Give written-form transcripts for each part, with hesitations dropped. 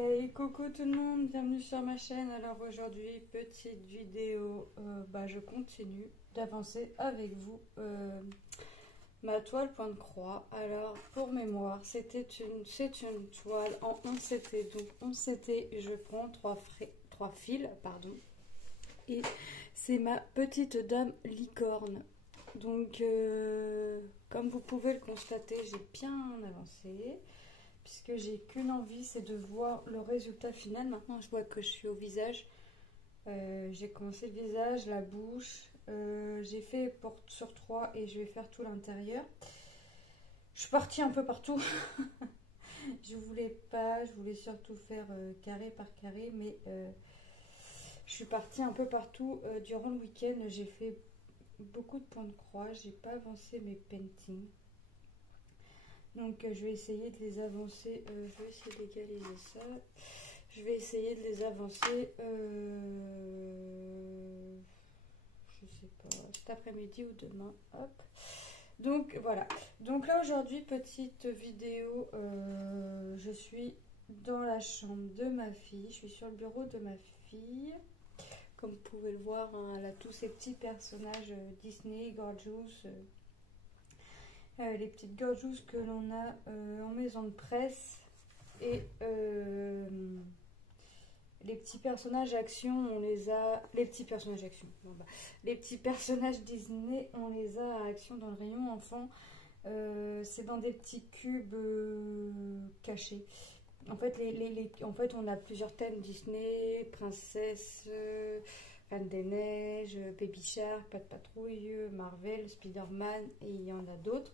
Hey, coucou tout le monde, bienvenue sur ma chaîne. Alors aujourd'hui, petite vidéo, je continue d'avancer avec vous ma toile point de croix. Alors pour mémoire, c'est une toile en 11CT, donc 11CT, je prends trois fils, pardon, et c'est ma petite dame licorne. Donc comme vous pouvez le constater, j'ai bien avancé puisque j'ai qu'une envie, c'est de voir le résultat final. Maintenant, je vois que je suis au visage. J'ai commencé le visage, la bouche. J'ai fait porte sur 3 et je vais faire tout l'intérieur. Je suis partie un peu partout. Je voulais surtout faire carré par carré, mais je suis partie un peu partout. Durant le week-end, j'ai fait beaucoup de points de croix. J'ai pas avancé mes paintings. Donc je vais essayer de les avancer, je vais essayer d'égaliser ça, je vais essayer de les avancer, je sais pas, cet après-midi ou demain, hop. Donc voilà, donc là aujourd'hui, petite vidéo, je suis dans la chambre de ma fille, je suis sur le bureau de ma fille. Comme vous pouvez le voir, hein, elle a tous ces petits personnages Disney, Gorgeous, les petites gorgeous que l'on a en maison de presse et les petits personnages action, on les a. Les petits personnages action. Les petits personnages Disney, on les a à action dans le rayon enfant. C'est dans des petits cubes cachés. En fait, on a plusieurs thèmes Disney, princesse, Reine des Neiges, Baby Shark, Pat Patrouille, Marvel, Spider-Man et il y en a d'autres.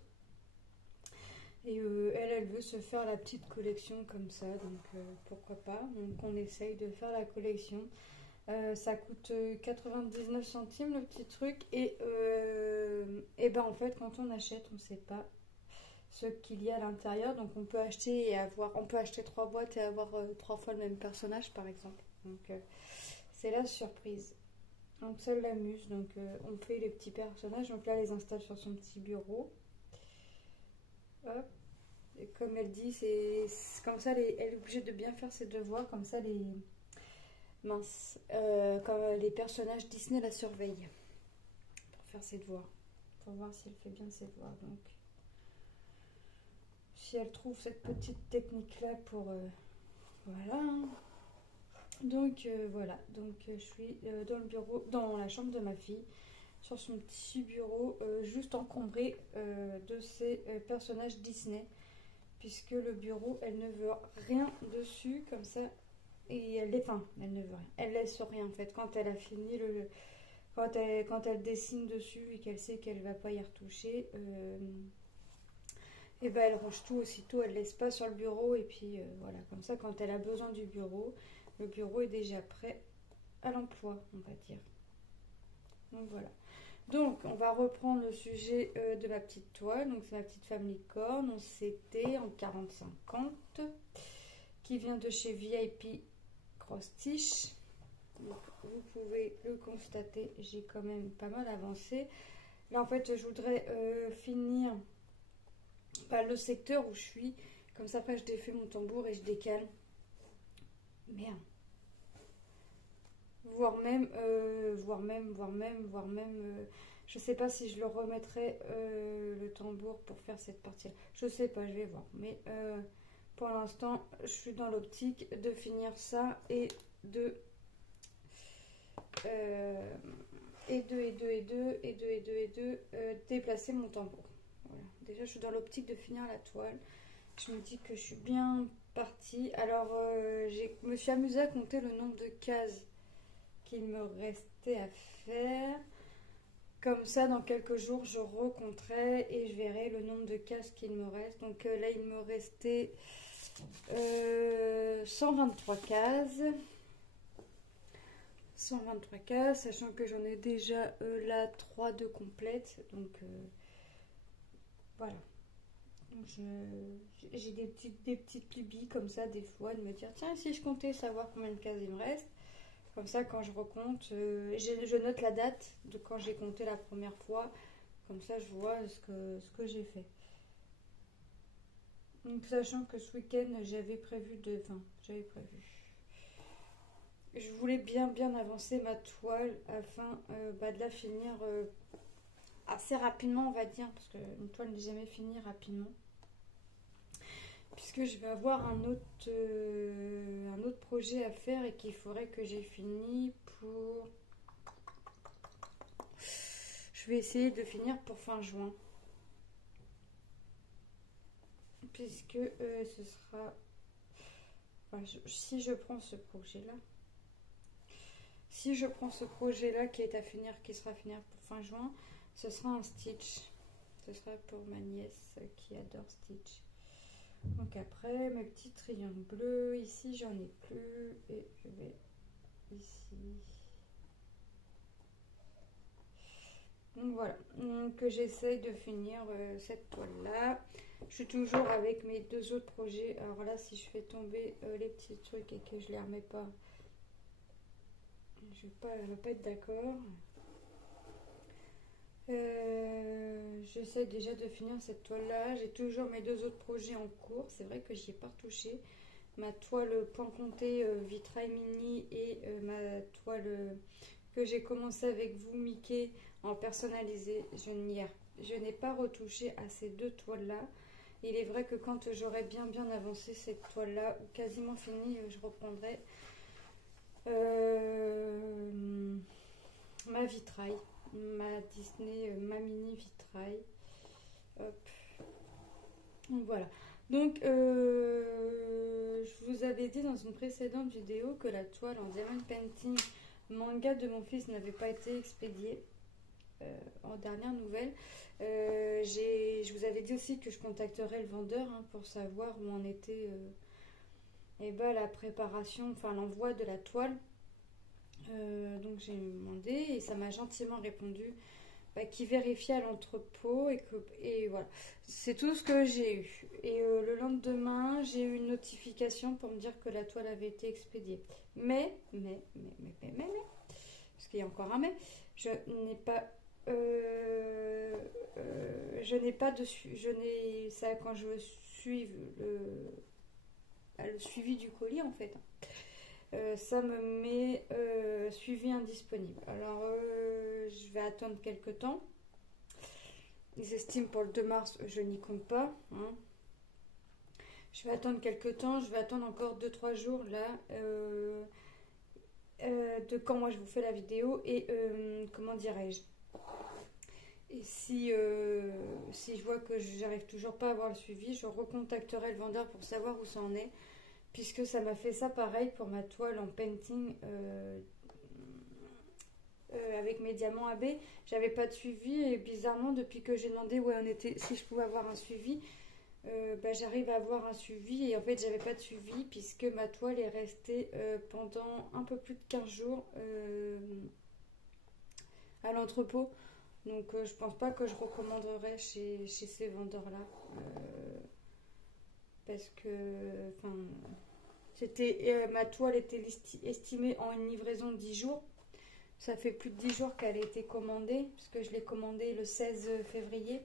Et elle veut se faire la petite collection comme ça, donc pourquoi pas. Donc on essaye de faire la collection. Ça coûte 99 centimes le petit truc. Et ben en fait, quand on achète, on ne sait pas ce qu'il y a à l'intérieur. Donc on peut acheter et avoir, on peut acheter 3 boîtes et avoir 3 fois le même personnage par exemple. Donc c'est la surprise. Donc ça l'amuse. Donc on fait les petits personnages. Donc là, elle les installe sur son petit bureau. Hop. Et comme elle dit, c'est comme ça, elle est obligée de bien faire ses devoirs, comme ça comme les personnages Disney la surveillent pour faire ses devoirs, pour voir si elle fait bien ses devoirs. Donc, si elle trouve cette petite technique là pour voilà. Donc voilà. Donc je suis dans le bureau, dans la chambre de ma fille, sur son petit bureau, juste encombré de ces personnages Disney. Puisque le bureau, elle ne veut rien dessus, comme ça, et elle ne veut rien. Elle laisse rien, en fait, quand elle a fini quand elle dessine dessus et qu'elle sait qu'elle va pas y retoucher, et ben elle range tout aussitôt, elle laisse pas sur le bureau, et puis voilà, comme ça, quand elle a besoin du bureau, le bureau est déjà prêt à l'emploi, on va dire. Donc voilà. Donc, on va reprendre le sujet de ma petite toile. Donc, c'est ma petite femme licorne. On s'était en 40-50 qui vient de chez VIP Cross Stitch. Donc, vous pouvez le constater, j'ai quand même pas mal avancé. Là, en fait, je voudrais finir le secteur où je suis. Comme ça, après, je défais mon tambour et je décale. Merde. Voire même, je sais pas si je le remettrai le tambour pour faire cette partie là, je sais pas, je vais voir, mais pour l'instant je suis dans l'optique de finir ça et de déplacer mon tambour. Voilà. Déjà je suis dans l'optique de finir la toile, je me dis que je suis bien partie. Alors je me suis amusée à compter le nombre de cases qu'il me restait à faire. Comme ça, dans quelques jours, je recompterai et je verrai le nombre de cases qu'il me reste. Donc là, il me restait 123 cases. 123 cases, sachant que j'en ai déjà là 3 de complètes. Donc voilà. J'ai des petites lubies comme ça, des fois, de me dire tiens, si je comptais savoir combien de cases il me reste. Comme ça, quand je recompte, je note la date de quand j'ai compté la première fois. Comme ça, je vois ce que j'ai fait. Donc, sachant que ce week-end, j'avais prévu de... Enfin, j'avais prévu. Je voulais bien avancer ma toile afin de la finir assez rapidement, on va dire, parce qu'une toile n'est jamais finie rapidement. Puisque je vais avoir un autre projet à faire et qu'il faudrait que j'ai fini pour... Je vais essayer de finir pour fin juin. Puisque ce sera... Enfin, si je prends ce projet-là... Si je prends ce projet-là qui est à finir, qui sera à finir pour fin juin, ce sera un Stitch. Ce sera pour ma nièce qui adore Stitch. Donc après, mes petits triangles bleus, ici j'en ai plus. Et je vais ici. Donc voilà, donc j'essaye de finir cette toile-là. Je suis toujours avec mes deux autres projets. Alors là, si je fais tomber les petits trucs et que je les remets pas, elle va pas être d'accord. J'essaie déjà de finir cette toile là. J'ai toujours mes deux autres projets en cours. C'est vrai que j'y ai pas retouché. Ma toile point compté vitrail mini et ma toile que j'ai commencé avec vous Mickey en personnalisé. Je n'ai pas retouché à ces deux toiles là. Il est vrai que quand j'aurai bien avancé cette toile là ou quasiment fini, je reprendrai ma vitrail, ma Disney, ma mini vitrail. Hop. Voilà. Donc, je vous avais dit dans une précédente vidéo que la toile en diamond painting manga de mon fils n'avait pas été expédiée en dernière nouvelle. Je vous avais dit aussi que je contacterais le vendeur pour savoir où en était la préparation, enfin l'envoi de la toile. Donc j'ai demandé et ça m'a gentiment répondu qui vérifiait à l'entrepôt et voilà, c'est tout ce que j'ai eu. Et le lendemain, j'ai eu une notification pour me dire que la toile avait été expédiée. Mais, parce qu'il y a encore un mais, je n'ai pas ça quand je suis le suivi du colis en fait. Ça me met suivi indisponible. Alors, je vais attendre quelques temps. Ils estiment pour le 2 mars, je n'y compte pas. Je vais attendre quelques temps. Je vais attendre encore 2-3 jours là. De quand moi je vous fais la vidéo. Et comment dirais-je. Et si je vois que j'arrive toujours pas à avoir le suivi, je recontacterai le vendeur pour savoir où ça en est. Puisque ça m'a fait ça pareil pour ma toile en painting avec mes diamants AB. J'avais pas de suivi et bizarrement depuis que j'ai demandé où on était, si je pouvais avoir un suivi, j'arrive à avoir un suivi et en fait j'avais pas de suivi puisque ma toile est restée pendant un peu plus de 15 jours à l'entrepôt. Donc je pense pas que je recommanderais chez ces vendeurs là. Parce que ma toile était estimée en une livraison de 10 jours. Ça fait plus de 10 jours qu'elle a été commandée, puisque je l'ai commandée le 16 février.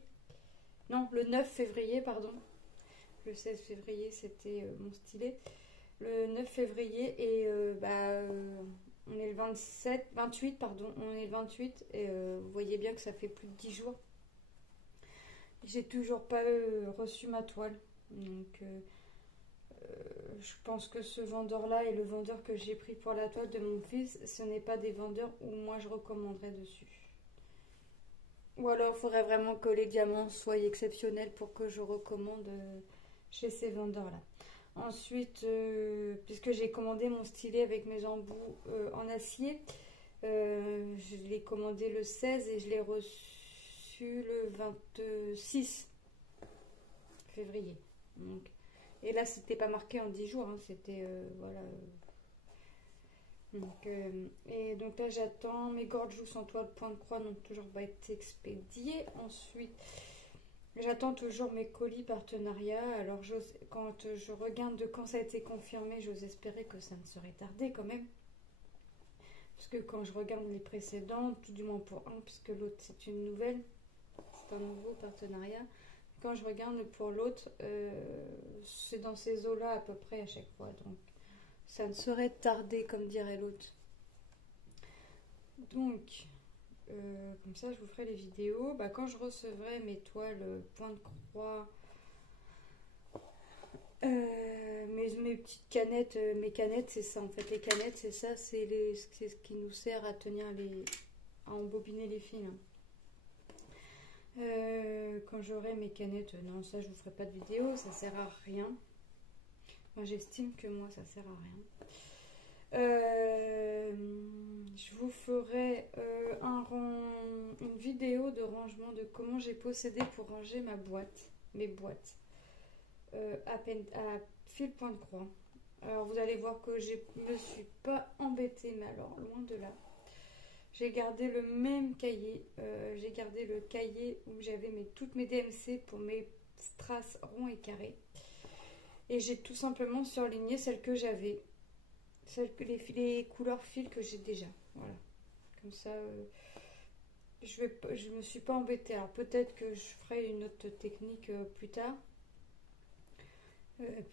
Non, le 9 février, pardon. Le 16 février, c'était mon stylet. Le 9 février, et on est le 28, pardon. On est le 28, et vous voyez bien que ça fait plus de 10 jours. J'ai toujours pas reçu ma toile. Donc, je pense que ce vendeur-là et le vendeur que j'ai pris pour la toile de mon fils, ce n'est pas des vendeurs où moi je recommanderais dessus. Ou alors, il faudrait vraiment que les diamants soient exceptionnels pour que je recommande chez ces vendeurs-là. Ensuite, puisque j'ai commandé mon stylet avec mes embouts en acier, je l'ai commandé le 16 et je l'ai reçu le 26 février. Donc, et là, c'était pas marqué en 10 jours, c'était voilà. Et donc là, j'attends. Mes gorgeous en toile point de croix n'ont toujours pas été expédiés. Ensuite, j'attends toujours mes colis partenariats. Alors, quand je regarde de quand ça a été confirmé, j'ose espérer que ça ne serait tardé quand même. Parce que quand je regarde les précédents, tout du moins pour un, puisque l'autre c'est une nouvelle, c'est un nouveau partenariat. quand je regarde pour l'autre, c'est dans ces eaux-là à peu près à chaque fois. Donc ça ne saurait tarder, comme dirait l'autre. Donc, comme ça, je vous ferai les vidéos. Bah, quand je recevrai mes toiles point de croix, mes petites canettes, mes canettes, c'est ça en fait. Les canettes, c'est ça, c'est ce qui nous sert à tenir à embobiner les fils. Quand j'aurai mes canettes, non, ça je vous ferai pas de vidéo, ça sert à rien. Moi, j'estime que moi, ça sert à rien. Je vous ferai une vidéo de rangement de comment j'ai procédé pour ranger mes boîtes, à fil point de croix. Alors vous allez voir que je me suis pas embêtée, mais alors loin de là. J'ai gardé le même cahier, j'ai gardé le cahier où j'avais toutes mes DMC pour mes strass ronds et carrés. Et j'ai tout simplement surligné celles que j'avais, les couleurs fils que j'ai déjà. Voilà. Comme ça, je me suis pas embêtée. Alors peut-être que je ferai une autre technique plus tard.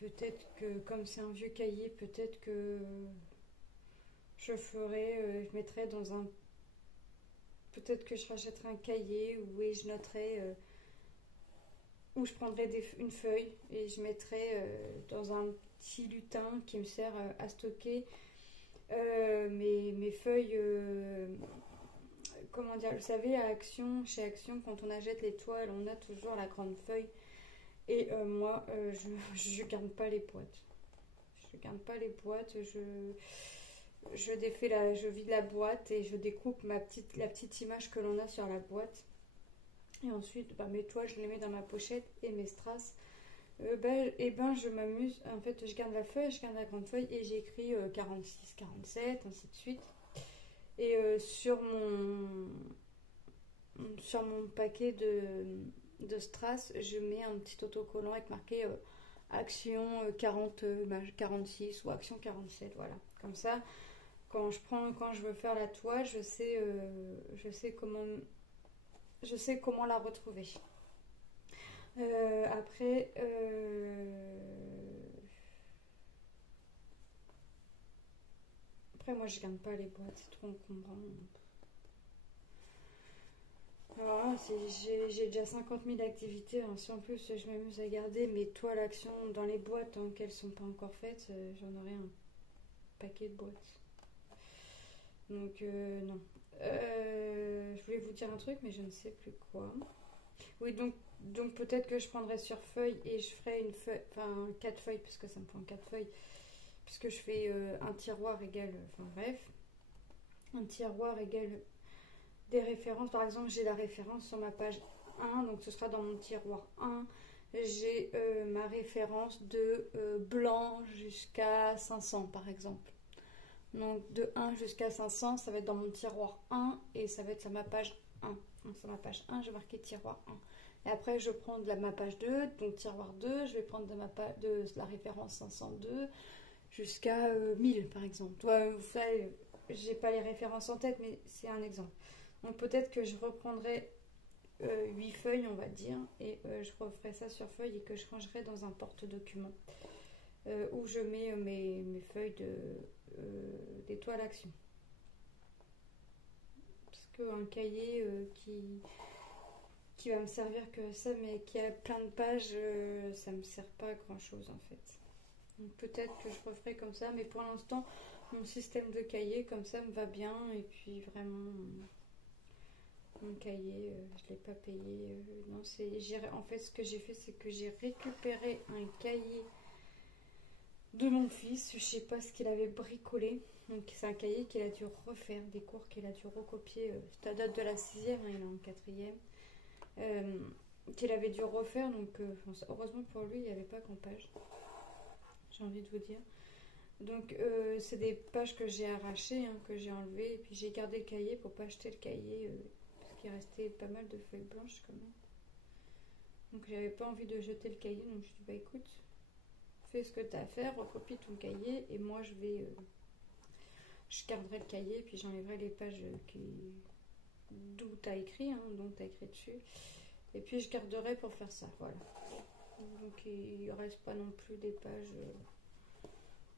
Peut-être que comme c'est un vieux cahier, peut-être que je mettrai dans un... Peut-être que je rachèterai un cahier où je noterai... où je prendrai une feuille et je mettrai dans un petit lutin qui me sert à stocker mes feuilles, comment dire, vous savez, chez Action, quand on achète les toiles, on a toujours la grande feuille. Et moi, je garde pas les boîtes. Je garde pas les boîtes, je vide la boîte et je découpe la petite image que l'on a sur la boîte. Et ensuite, mes toiles, je les mets dans ma pochette et mes strass. Je m'amuse. En fait, je garde la feuille, je garde la grande feuille et j'écris 46, 47, ainsi de suite. Et sur mon paquet de strass, je mets un petit autocollant avec marqué Action 46 ou Action 47. Voilà. Comme ça, quand je veux faire la toile, je sais comment la retrouver. Après, moi je garde pas les boîtes, c'est trop encombrant. Alors là, j'ai déjà 50 000 activités. Hein. Si en plus je m'amuse à garder mes toiles Action dans les boîtes tant qu'elles sont pas encore faites, j'en aurai un paquet de boîtes. Donc non. Je voulais vous dire un truc, mais je ne sais plus quoi. Oui, donc peut-être que je prendrai sur feuille et je ferai une feuille, enfin 4 feuilles, parce que ça me prend 4 feuilles, puisque je fais un tiroir égal, enfin bref, un tiroir égal des références. Par exemple, j'ai la référence sur ma page 1, donc ce sera dans mon tiroir 1. J'ai ma référence de blanc jusqu'à 500 par exemple. Donc de 1 jusqu'à 500, ça va être dans mon tiroir 1 et ça va être sur ma page 1. Donc sur ma page 1, je vais marquer tiroir 1. Et après, je prends de ma page 2, donc tiroir 2, je vais prendre de la référence 502 jusqu'à 1000 par exemple. Vous savez, j'ai pas les références en tête, mais c'est un exemple. Donc peut-être que je reprendrai 8 feuilles, on va dire, et je referai ça sur feuille et que je rangerai dans un porte-document où je mets mes feuilles des toiles Action. Parce qu'un cahier qui va me servir que ça, mais qui a plein de pages, ça me sert pas à grand chose en fait. Donc peut-être que je referai comme ça, mais pour l'instant, mon système de cahier comme ça me va bien, et puis vraiment, mon cahier, je l'ai pas payé. Non, en fait, ce que j'ai fait, c'est que j'ai récupéré un cahier de mon fils, je sais pas ce qu'il avait bricolé. Donc c'est un cahier qu'il a dû refaire, des cours qu'il a dû recopier. Ça date de la 6e, hein, il est en 4e. Qu'il avait dû refaire, donc heureusement pour lui, il n'y avait pas grand page. J'ai envie de vous dire. Donc c'est des pages que j'ai arrachées, hein, que j'ai enlevées, et puis j'ai gardé le cahier pour pas acheter le cahier, parce qu'il restait pas mal de feuilles blanches quand même. Donc j'avais pas envie de jeter le cahier, donc je dis bah écoute, fais ce que tu as à faire, recopie ton cahier, et moi je garderai le cahier, puis j'enlèverai les pages d'où tu as écrit, hein, dont tu as écrit dessus, Et puis je garderai pour faire ça, voilà. Donc il ne reste pas non plus des pages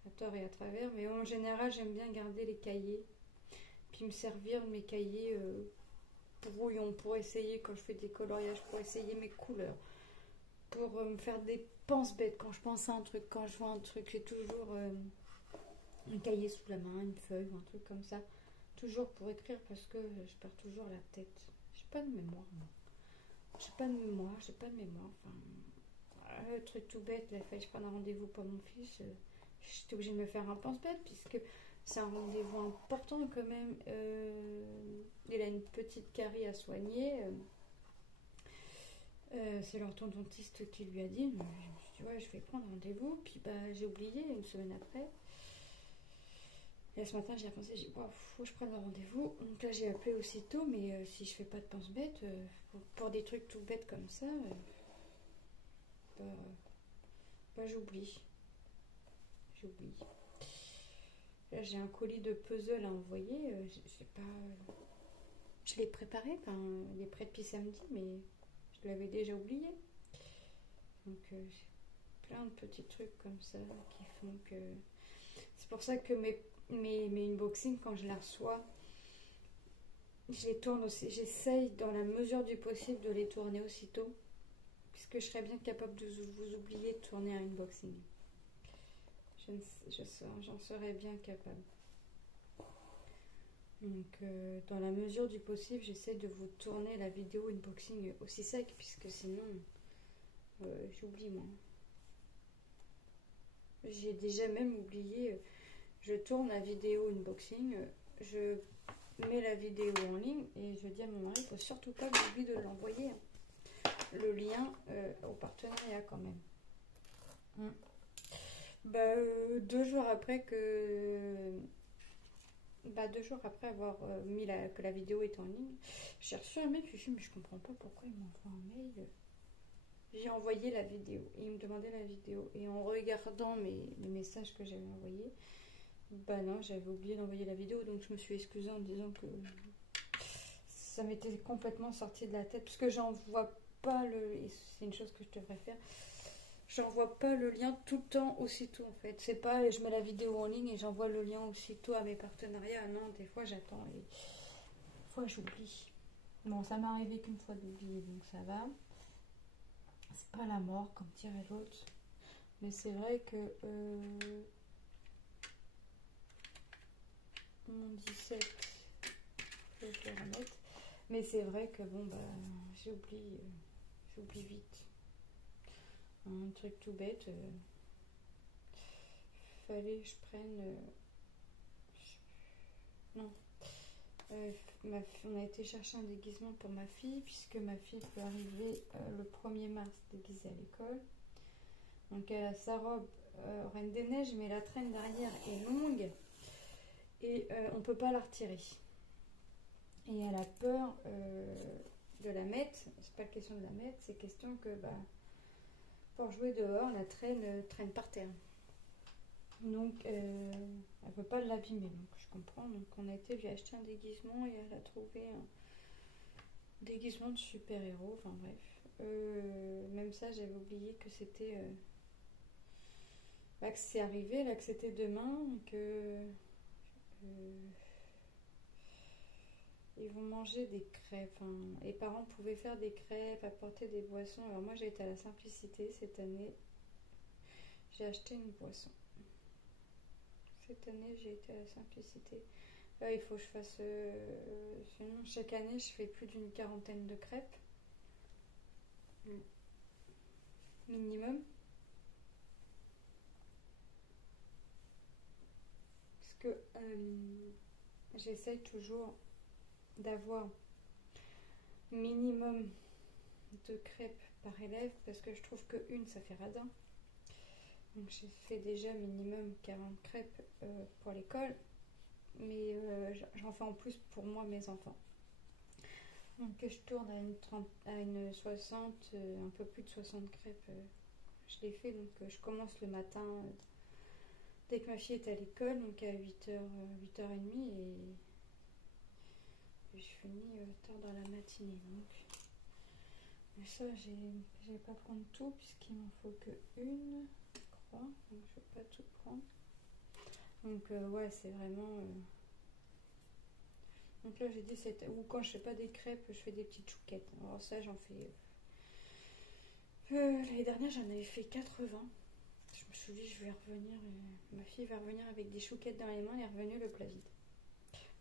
à tort et à travers. Mais en général, j'aime bien garder les cahiers. Puis me servir de mes cahiers brouillons pour essayer, quand je fais des coloriages, pour essayer mes couleurs. Pour me faire des penses-bêtes. Quand je pense à un truc, quand je vois un truc, j'ai toujours un cahier sous la main, une feuille, un truc comme ça. Toujours pour écrire parce que je perds toujours la tête. J'ai pas de mémoire, moi. J'ai pas de mémoire. Enfin, le truc tout bête, il a fallu que je prenne un rendez-vous pour mon fils. J'étais obligée de me faire un pense-bête puisque c'est un rendez-vous important quand même. Il a une petite carie à soigner. C'est l'orthodontiste qui lui a dit. Je me suis dit, ouais, je vais prendre rendez-vous. Puis bah, j'ai oublié une semaine après. Et ce matin, j'y ai pensé, j'ai dit, wow, faut que je prenne un rendez-vous. Donc là, j'ai appelé aussitôt, mais si je fais pas de pense-bête, pour des trucs tout bêtes comme ça, j'oublie. Là, j'ai un colis de puzzle à envoyer. Je l'ai préparé, enfin, il est prêt depuis samedi, mais je l'avais déjà oublié. Donc, j'ai plein de petits trucs comme ça qui font que... C'est pour ça que mes unboxings, quand je les reçois, je les tourne aussi. J'essaye, dans la mesure du possible, de les tourner aussitôt, puisque je serais bien capable de vous oublier de tourner un unboxing. J'en serais bien capable. Donc, dans la mesure du possible, j'essaie de vous tourner la vidéo unboxing aussi sec, puisque sinon, j'oublie moi. J'ai déjà même oublié, je tourne la vidéo unboxing, je mets la vidéo en ligne et je dis à mon mari, il ne faut surtout pas que j'oublie de l'envoyer. Le lien au partenariat quand même. 2 jours après avoir mis que la vidéo est en ligne, j'ai reçu un mail, je me suis dit, mais je comprends pas pourquoi il m'envoie un mail. J'ai envoyé la vidéo et il me demandait la vidéo. Et en regardant les messages que j'avais envoyés, bah non, j'avais oublié d'envoyer la vidéo, donc je me suis excusée en disant que ça m'était complètement sorti de la tête, parce que j'envoie pas et c'est une chose que je devrais faire, j'envoie pas le lien tout le temps aussitôt en fait. C'est pas je mets la vidéo en ligne et j'envoie le lien aussitôt à mes partenariats. Non, des fois j'attends et des fois j'oublie. Bon, ça m'est arrivé qu'une fois d'oublier, donc ça va. C'est pas la mort comme dirait l'autre. Mais c'est vrai que mon 17, je vais le remettre. Mais c'est vrai que bon, bah, j'oublie vite. Un truc tout bête. Fallait que je prenne. Non. On a été chercher un déguisement pour ma fille, puisque ma fille peut arriver le 1er mars déguisée à l'école. Donc elle a sa robe Reine des Neiges, mais la traîne derrière est longue et on ne peut pas la retirer. Et elle a peur de la mettre. C'est pas question de la mettre, c'est question que pour jouer dehors, la traîne par terre. Donc elle ne peut pas l'abîmer, donc je comprends. Donc on a été lui acheter un déguisement et elle a trouvé un déguisement de super-héros, enfin bref. Même ça, j'avais oublié que c'était... que c'est arrivé, là que c'était demain, que... ils vont manger des crêpes. Enfin, les parents pouvaient faire des crêpes, apporter des boissons. Alors moi, j'ai été à la simplicité cette année. J'ai acheté une boisson. Cette année, j'ai été à la simplicité. Là, il faut que je fasse... sinon, chaque année, je fais plus d'une 40aine de crêpes. Minimum. Parce que j'essaye toujours d'avoir minimum de crêpes par élève, parce que je trouve que une, ça fait radin. Donc j'ai fait déjà minimum 40 crêpes pour l'école, mais j'en fais en plus pour moi, mes enfants. Donc je tourne à une 60, un peu plus de 60 crêpes. Je les fais, donc je commence le matin dès que ma fille est à l'école, donc à 8h, 8h30, et je finis tard dans la matinée. Donc Mais ça, je vais pas prendre tout puisqu'il m'en faut que une, je crois. Donc, je vais pas tout prendre. Donc, ouais, c'est vraiment... Donc là, j'ai dit, ou quand je fais pas des crêpes, je fais des petites chouquettes. Alors ça, j'en fais... l'année dernière, j'en avais fait 80. Je me suis dit, je vais revenir. Ma fille va revenir avec des chouquettes dans les mains. Elle est revenue le plat vide.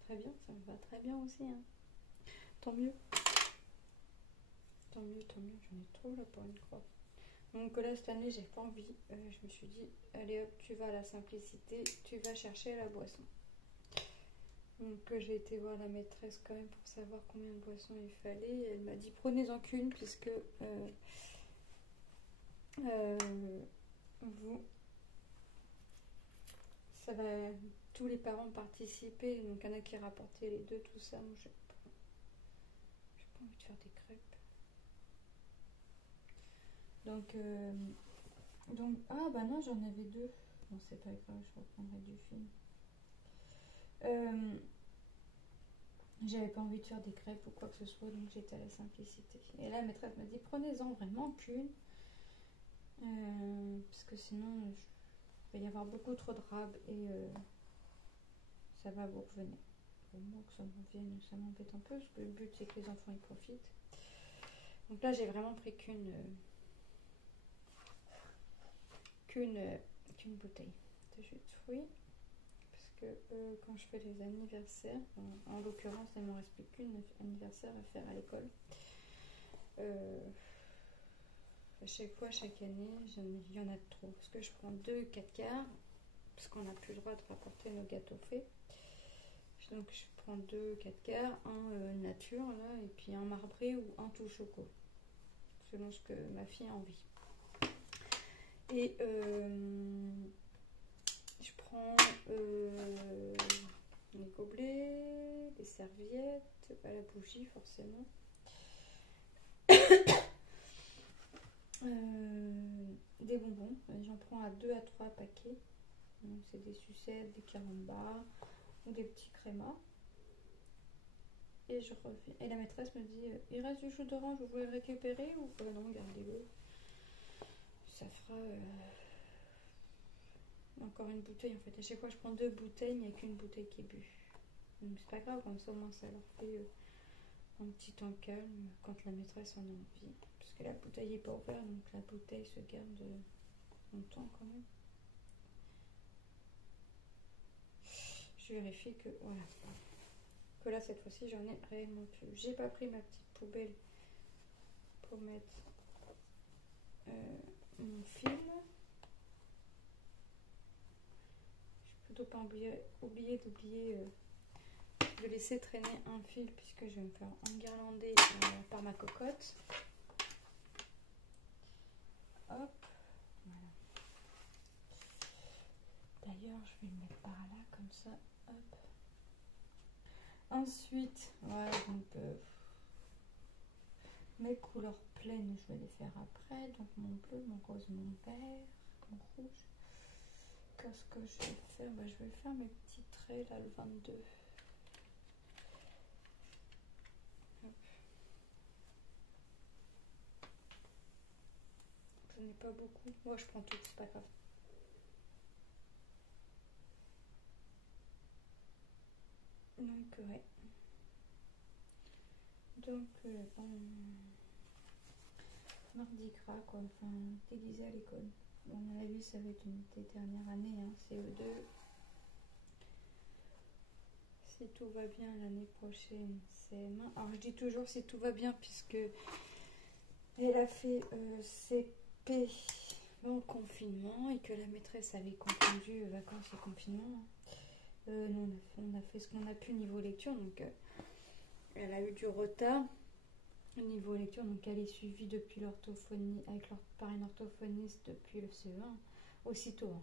Très bien, ça me va très bien aussi. Hein. Tant mieux. Tant mieux, tant mieux. J'en ai trop là pour une croix. Donc là, cette année, j'ai pas envie. Je me suis dit, allez hop, tu vas à la simplicité. Tu vas chercher la boisson. Donc j'ai été voir la maîtresse quand même pour savoir combien de boissons il fallait. Elle m'a dit, prenez-en qu'une puisque... vous, ça va, tous les parents participer, donc il y en a qui rapportaient les deux, tout ça. Moi, j'ai pas envie de faire des crêpes. Donc ah bah non, j'en avais deux. Non, c'est pas grave, je reprendrai du film. J'avais pas envie de faire des crêpes ou quoi que ce soit, donc j'étais à la simplicité. Et là, la maîtresse m'a dit, prenez-en vraiment qu'une. Parce que sinon, il va y avoir beaucoup trop de rab et ça va vous revenir. Pour moi, que ça me revienne, ça m'embête un peu, parce que le but, c'est que les enfants y profitent. Donc là, j'ai vraiment pris qu'une bouteille de jus de fruits. Parce que quand je fais les anniversaires, en l'occurrence, il ne me reste plus qu'une anniversaire à faire à l'école. À chaque fois, chaque année, il y en a trop. Parce que je prends 2 4 quarts, parce qu'on n'a plus le droit de rapporter nos gâteaux faits. Donc je prends 2 4 quarts, un nature là, et puis un marbré ou un tout choco, selon ce que ma fille a envie. Et je prends les gobelets, les serviettes, pas la bougie forcément. Des bonbons, j'en prends à 2 à 3 paquets. Donc c'est des sucettes, des carambars ou des petits crémas. Et je reviens. Et la maîtresse me dit, il reste du jus d'orange, vous voulez le récupérer ou non, gardez-le. Ça fera encore une bouteille en fait. À chaque fois je prends 2 bouteilles, il n'y a qu'une bouteille qui est bue. Donc c'est pas grave, comme ça au moins ça leur fait un petit temps calme quand la maîtresse en a envie. Parce que la bouteille n'est pas ouverte, donc la bouteille se garde longtemps quand même. Je vérifie que voilà. Que là cette fois-ci j'en ai réellement plus. J'ai pas pris ma petite poubelle pour mettre mon film. Je peux pas oublier d'oublier de laisser traîner un fil puisque je vais me faire enguirlander par ma cocotte. Hop, voilà. D'ailleurs, je vais le mettre par là comme ça. Hop. Ensuite, voilà, donc mes couleurs pleines, je vais les faire après. Donc mon bleu, mon rose, mon vert, mon rouge. Qu'est-ce que je vais faire? Je vais faire mes petits traits là, le 22. Hop. J'en ai pas beaucoup. Moi, je prends tout, c'est pas grave. Donc, ouais. Donc, mardi gras, quoi. Enfin, déguisé à l'école. Bon, à mon avis, ça va être une des dernières années, hein, CE2. Si tout va bien l'année prochaine, CM1. Alors, je dis toujours si tout va bien, puisque elle a fait CP en confinement et que la maîtresse avait confondu vacances et confinement. Nous, on a fait ce qu'on a pu niveau lecture, donc elle a eu du retard au niveau lecture, donc elle est suivie depuis l'orthophonie par une orthophoniste depuis le CE1 aussitôt.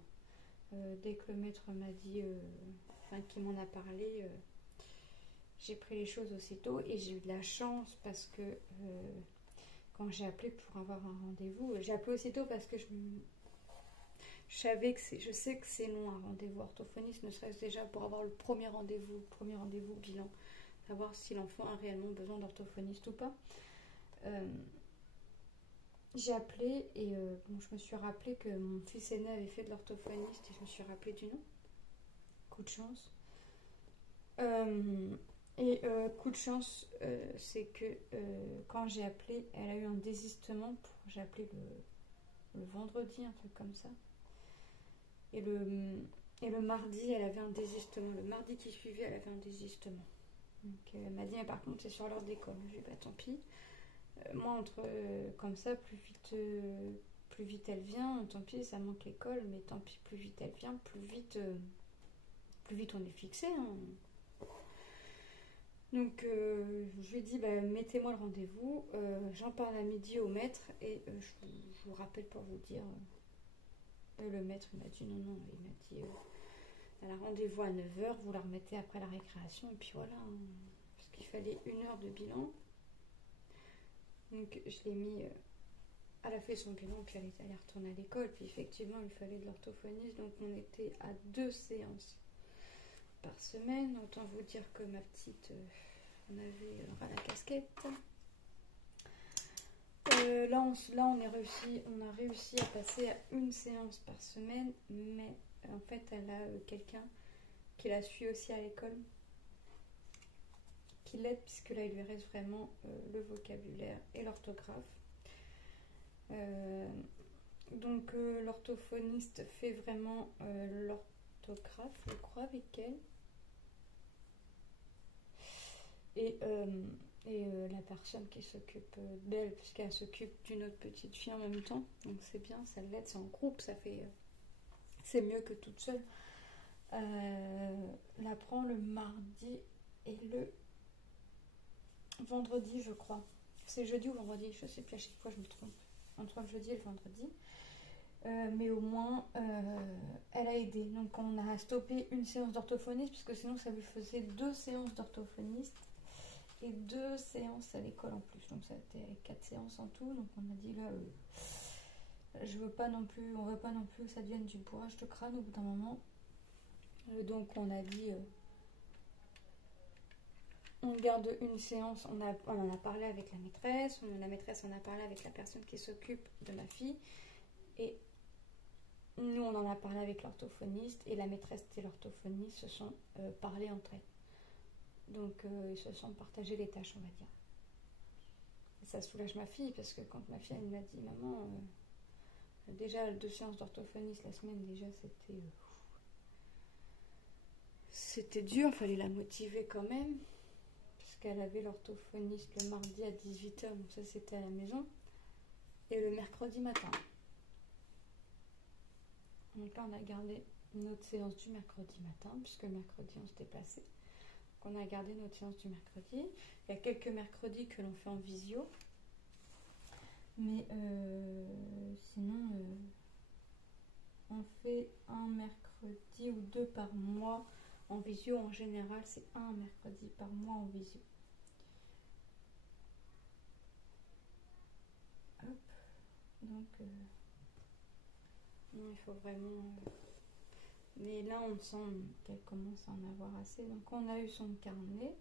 Dès que le maître m'a dit, qui m'en a parlé, j'ai pris les choses aussitôt et j'ai eu de la chance parce que quand j'ai appelé pour avoir un rendez-vous, j'ai appelé aussitôt parce que je sais que c'est long un rendez-vous orthophoniste, ne serait-ce déjà pour avoir le premier rendez-vous bilan, savoir si l'enfant a réellement besoin d'orthophoniste ou pas. j'ai appelé et bon, je me suis rappelé que mon fils aîné avait fait de l'orthophoniste et je me suis rappelé du nom. Coup de chance. Coup de chance, c'est que quand j'ai appelé, elle a eu un désistement. J'ai appelé le vendredi, un truc comme ça. Et le mardi, elle avait un désistement. Le mardi qui suivait, elle avait un désistement. Donc elle m'a dit, mais par contre, c'est sur l'heure d'école. J'ai dit, bah tant pis. Moi, entre comme ça, plus vite elle vient, tant pis, ça manque l'école, mais tant pis, plus vite elle vient, plus vite on est fixé. Hein. Donc je lui ai dit, bah, mettez-moi le rendez-vous, j'en parle à midi au maître et je vous rappelle pour vous dire. Le maître il m'a dit non, il m'a dit elle a rendez-vous à 9h, vous la remettez après la récréation et puis voilà. Hein, parce qu'il fallait 1 heure de bilan. Donc je l'ai mis, elle a fait son bilan puis elle est retournée à l'école. Puis effectivement il fallait de l'orthophoniste, donc on était à 2 séances par semaine. Autant vous dire que ma petite, on avait ras la casquette. Là, on a réussi à passer à 1 séance par semaine, mais en fait, elle a quelqu'un qui la suit aussi à l'école, qui l'aide, puisque là, il lui reste vraiment le vocabulaire et l'orthographe. Donc, l'orthophoniste fait vraiment l'orthographe, je crois, avec elle. Et la personne qui s'occupe d'elle, puisqu'elle s'occupe d'une autre petite fille en même temps. Donc c'est bien, ça l'aide, c'est en groupe, ça fait... c'est mieux que toute seule. Elle apprend le mardi et le vendredi, je crois. C'est jeudi ou vendredi, je sais plus, à chaque fois je me trompe. Entre le jeudi et le vendredi. Mais au moins, elle a aidé. Donc on a stoppé 1 séance d'orthophoniste, puisque sinon ça lui faisait 2 séances d'orthophoniste. Et 2 séances à l'école en plus, donc ça a été 4 séances en tout. Donc on a dit là, on veut pas non plus que ça devienne du bourrage de crâne au bout d'un moment. Donc on a dit, on garde 1 séance. On en a parlé avec la maîtresse, la maîtresse en a parlé avec la personne qui s'occupe de ma fille, et nous on en a parlé avec l'orthophoniste, et la maîtresse et l'orthophoniste se sont parlé entre elles. Donc ils se sont partagés les tâches, on va dire. Et ça soulage ma fille, parce que quand ma fille elle m'a dit, maman, déjà 2 séances d'orthophoniste la semaine, déjà c'était dur, fallait la motiver quand même, parce qu'elle avait l'orthophoniste le mardi à 18h, donc ça c'était à la maison, et le mercredi matin. Donc là on a gardé notre séance du mercredi matin, puisque le mercredi on se déplaçait. On a gardé notre séance du mercredi. Il y a quelques mercredis que l'on fait en visio. Mais sinon, on fait un mercredi ou 2 par mois en visio. En général, c'est un mercredi par mois en visio. Hop. Donc, non, il faut vraiment... Mais là, on sent qu'elle commence à en avoir assez. Donc, on a eu son carnet.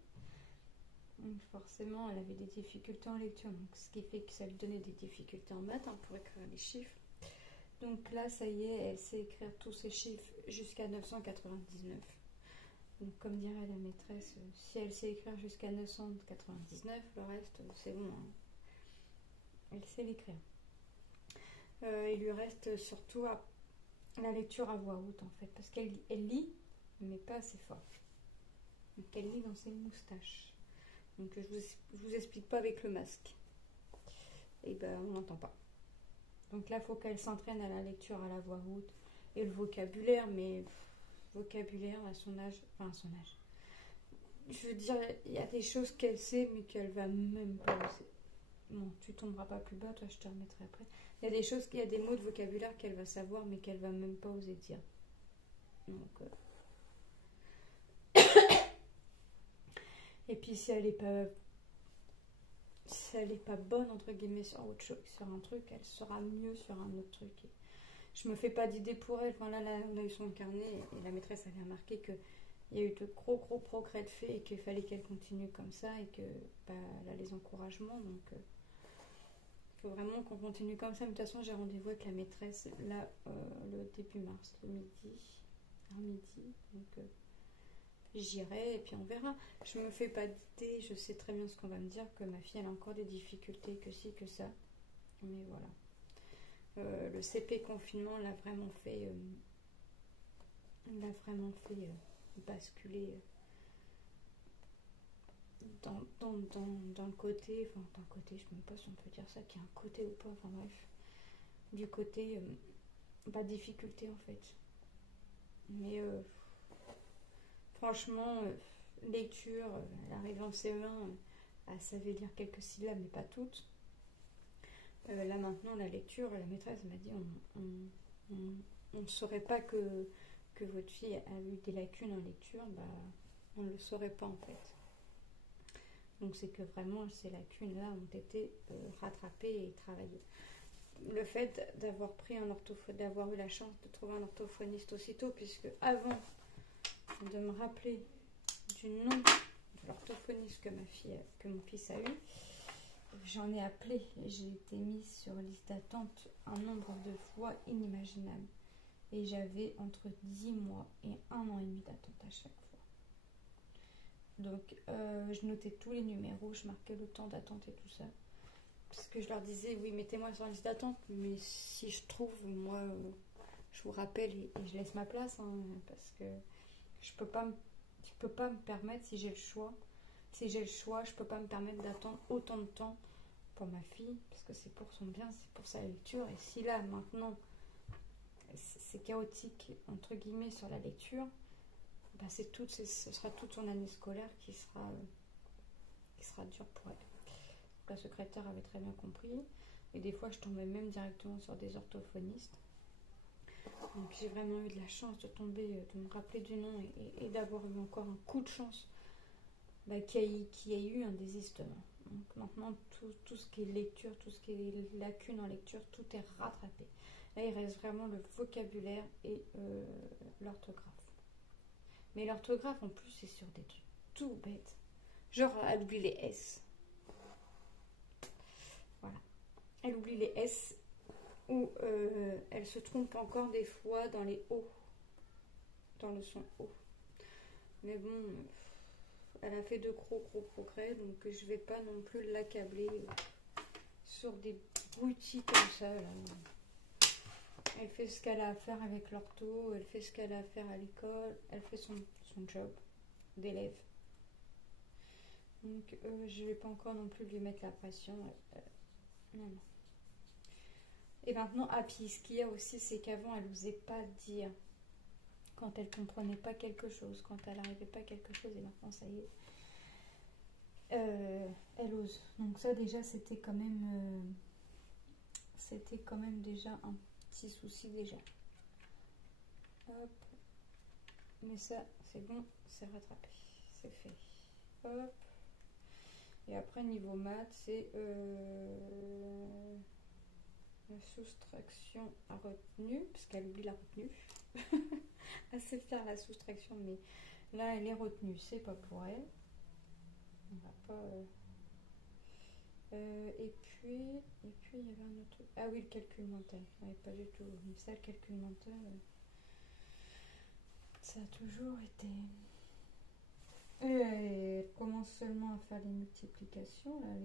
Donc, forcément, elle avait des difficultés en lecture. Donc, ce qui fait que ça lui donnait des difficultés en maths pour écrire les chiffres. Donc là, ça y est, elle sait écrire tous ces chiffres jusqu'à 999. Donc, comme dirait la maîtresse, si elle sait écrire jusqu'à 999, le reste, c'est bon. Hein. Elle sait l'écrire. Il lui reste surtout la lecture à voix haute, en fait, parce qu'elle lit, mais pas assez fort. Donc, elle lit dans ses moustaches. Donc, je vous explique pas avec le masque. Et ben, on n'entend pas. Donc là, il faut qu'elle s'entraîne à la lecture à la voix haute et le vocabulaire, mais vocabulaire à son âge, enfin à son âge. Je veux dire, il y a des choses qu'elle sait, mais qu'elle va même pas oser. Bon, tu tomberas pas plus bas, toi, je te remettrai après. Il y a des choses, il y a des mots de vocabulaire qu'elle va savoir, mais qu'elle va même pas oser dire. Donc, et puis si elle est pas bonne entre guillemets sur autre chose, sur un truc, elle sera mieux sur un autre truc. Et je me fais pas d'idée pour elle. Enfin, là, on a eu son carnet et la maîtresse avait remarqué qu'il y a eu de gros progrès de fait et qu'il fallait qu'elle continue comme ça et que elle a les encouragements. Donc faut vraiment qu'on continue comme ça. Mais de toute façon, j'ai rendez-vous avec la maîtresse là le début mars, le midi, à midi. Donc j'irai et puis on verra. Je me fais pas d'idée, je sais très bien ce qu'on va me dire, que ma fille elle a encore des difficultés, que ci, que ça. Mais voilà. Le CP confinement l'a vraiment fait, basculer dans le côté, enfin dans le côté, je ne sais même pas si on peut dire ça, qu'il y a un côté ou pas, enfin bref, du côté difficulté en fait. Mais franchement, lecture, elle arrive en CE1, elle savait lire quelques syllabes mais pas toutes. Là maintenant la lecture, la maîtresse m'a dit on ne saurait pas que votre fille a eu des lacunes en lecture, bah on ne le saurait pas en fait. Donc c'est que vraiment ces lacunes là ont été rattrapées et travaillées. Le fait d'avoir pris d'avoir eu la chance de trouver un orthophoniste aussitôt, puisque avant de me rappeler du nom de l'orthophoniste que mon fils a eu, j'en ai appelé et j'ai été mise sur liste d'attente un nombre de fois inimaginable. Et j'avais entre 10 mois et 1 an et demi d'attente à chaque fois. Donc je notais tous les numéros, je marquais le temps d'attente et tout ça. Parce que je leur disais, oui, mettez-moi sur la liste d'attente, mais si je trouve, moi, je vous rappelle et je laisse ma place, hein, parce que je peux pas me permettre, si j'ai le choix, je peux pas me permettre d'attendre autant de temps pour ma fille, parce que c'est pour son bien, c'est pour sa lecture. Et si là, maintenant, c'est chaotique, entre guillemets, sur la lecture, bah ce sera toute son année scolaire qui sera dure pour elle. La secrétaire avait très bien compris, et des fois je tombais même directement sur des orthophonistes. Donc j'ai vraiment eu de la chance de me rappeler du nom et d'avoir eu encore un coup de chance qu'il y ait eu un désistement. Donc maintenant tout ce qui est lecture, tout ce qui est lacunes en lecture, tout est rattrapé. Là il reste vraiment le vocabulaire et l'orthographe. Mais l'orthographe en plus c'est sur des trucs tout bêtes. Genre elle oublie les S. Voilà. Elle oublie les S ou elle se trompe encore des fois dans les O, dans le son O. Mais bon, elle a fait de gros progrès, donc je vais pas non plus l'accabler sur des broutilles comme ça. Là. Elle fait ce qu'elle a à faire avec l'ortho, elle fait ce qu'elle a à faire à l'école, elle fait son job d'élève. Donc je vais pas encore non plus lui mettre la pression. Non. Et maintenant, puis ce qu'il y a aussi, c'est qu'avant, elle n'osait pas dire quand elle comprenait pas quelque chose, quand elle n'arrivait pas à quelque chose, et maintenant, ça y est, elle ose. Donc ça, déjà, c'était quand même déjà un petit souci déjà. Hop. Mais ça, c'est bon, c'est rattrapé, c'est fait. Hop. Et après, niveau maths, c'est la soustraction à retenue, parce qu'elle oublie la retenue. Elle sait faire la soustraction, mais là, elle est retenue, c'est pas pour elle. On va pas. Et puis, il y avait un autre truc. Ah oui, le calcul mental. Ouais, pas du tout. Mais ça, le calcul mental, ça a toujours été. Elle commence seulement à faire les multiplications, là,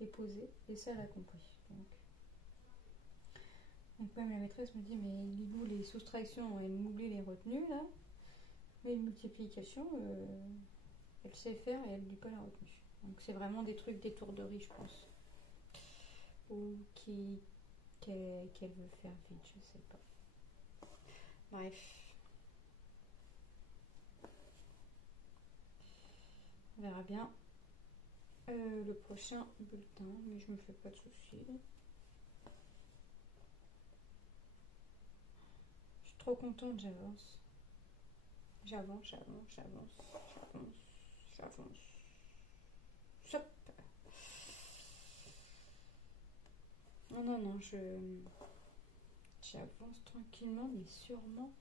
les poser, et ça, elle a compris. Donc même la maîtresse me dit, mais il est où les soustractions? Elle m'oublie les retenues, là. Mais les multiplications, elle sait faire et elle n'oublie pas la retenue. Donc c'est vraiment des trucs d'étourderie, je pense. Ou qu'elle veut faire vite, je sais pas. Bref. On verra bien le prochain bulletin, mais je me fais pas de soucis. Je suis trop contente, j'avance. J'avance. Hop. Non, j'avance tranquillement, mais sûrement.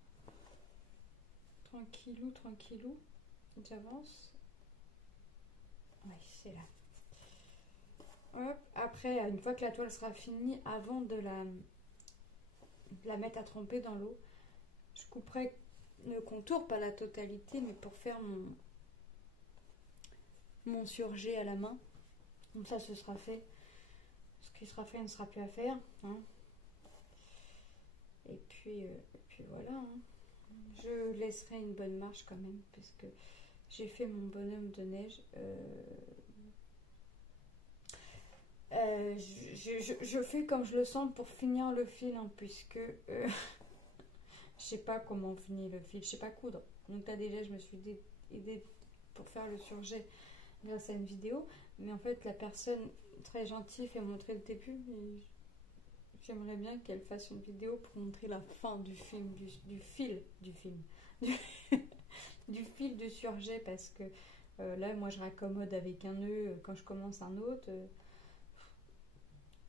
Tranquillou. J'avance. Oui, c'est là. Hop. Après, une fois que la toile sera finie, avant de la mettre à tremper dans l'eau, je couperai le contour, pas la totalité, mais pour faire mon surjet à la main. Comme ça, ce sera fait. Ce qui sera fait ne sera plus à faire. Hein. Et puis voilà. Hein. Je laisserai une bonne marche quand même, parce que j'ai fait mon bonhomme de neige. Je fais comme je le sens pour finir le fil, hein, puisque je sais pas comment on finit le fil, je sais pas coudre. Donc là déjà, je me suis aidée pour faire le surjet grâce à une vidéo. Mais en fait, la personne très gentille fait montrer le début. Et j'aimerais bien qu'elle fasse une vidéo pour montrer la fin du film, du fil du film, du fil du surjet, parce que là, moi, je raccommode avec un nœud quand je commence un autre.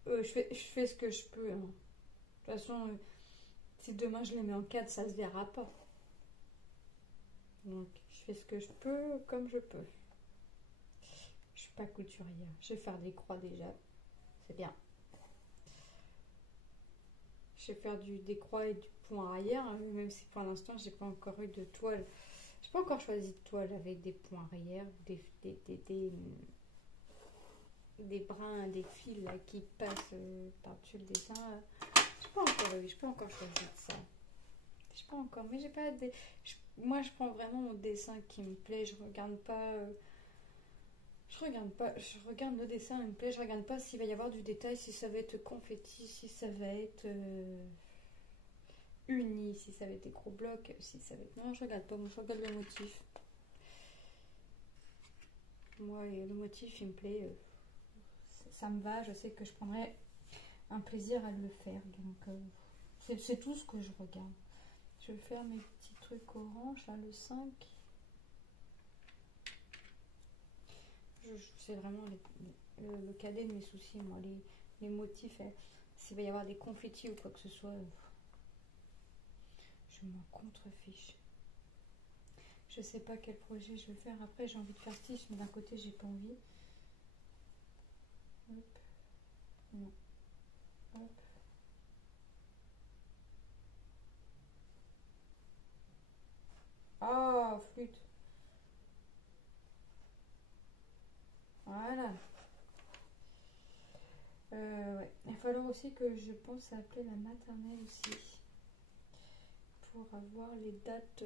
Je fais ce que je peux. Hein. De toute façon, si demain je les mets en 4, ça se verra pas. Donc, je fais ce que je peux comme je peux. Je suis pas couturière. Je vais faire des croix déjà. C'est bien. Je vais faire des croix et du point arrière, hein, même si pour l'instant, j'ai pas encore eu de toile. J'ai pas encore choisi de toile avec des points arrière, des brins, des fils là, qui passent par-dessus le dessin. J'ai pas encore choisi de ça. Je sais pas encore, mais j'ai pas moi je prends vraiment mon dessin qui me plaît, je regarde pas je regarde le dessin, il me plaît, je regarde pas s'il va y avoir du détail, si ça va être confetti, si ça va être uni, si ça va être des gros blocs, si ça va être... Non, je regarde pas, moi je regarde le motif. Moi, le motif, il me plaît, ça me va, je sais que je prendrai un plaisir à le faire, donc c'est tout ce que je regarde. Je vais faire mes petits trucs orange, là, le 5. C'est vraiment le cadet de mes soucis, moi. Les motifs, s'il va y avoir des confettis ou quoi que ce soit, je m'en contrefiche. Je sais pas quel projet je vais faire. Après, j'ai envie de faire stitch, mais d'un côté, j'ai pas envie. Hop. Non. Hop. Ah, flûte. Voilà. Ouais. Il va falloir aussi que je pense à appeler la maternelle aussi. Pour avoir les dates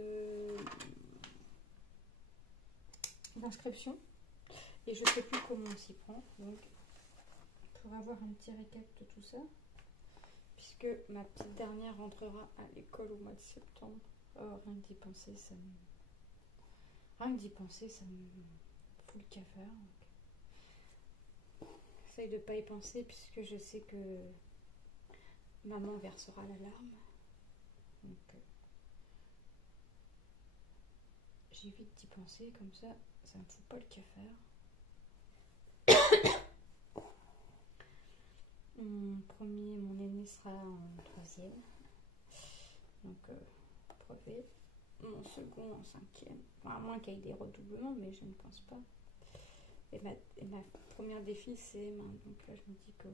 d'inscription. Et je sais plus comment on s'y prend. Donc, pour avoir un petit récap de tout ça. Puisque ma petite dernière rentrera à l'école au mois de septembre. Oh, rien que d'y penser, ça me... Rien que d'y penser, ça me fout le cafard. J'essaye de ne pas y penser puisque je sais que maman versera l'alarme. Donc, j'évite d'y penser, comme ça me fout pas le cafard. Mon aîné sera en 3e. Donc, brevet. Mon second en 5e. Enfin, à moins qu'il y ait des redoublements, mais je ne pense pas. Et ma première défi, c'est CM1. Donc là, je me dis que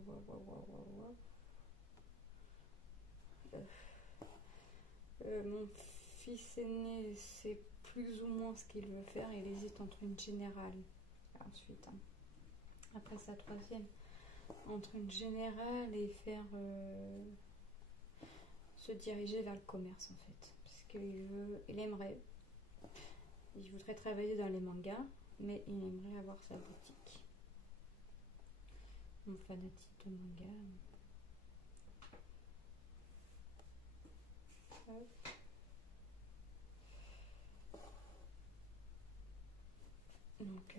mon fils aîné, c'est plus ou moins ce qu'il veut faire. Il hésite entre une générale. Ensuite, hein, après sa 3e, entre une générale et faire se diriger vers le commerce en fait. Parce il voudrait travailler dans les mangas, mais il aimerait avoir sa boutique. Mon fanatique de manga. Hop. Donc,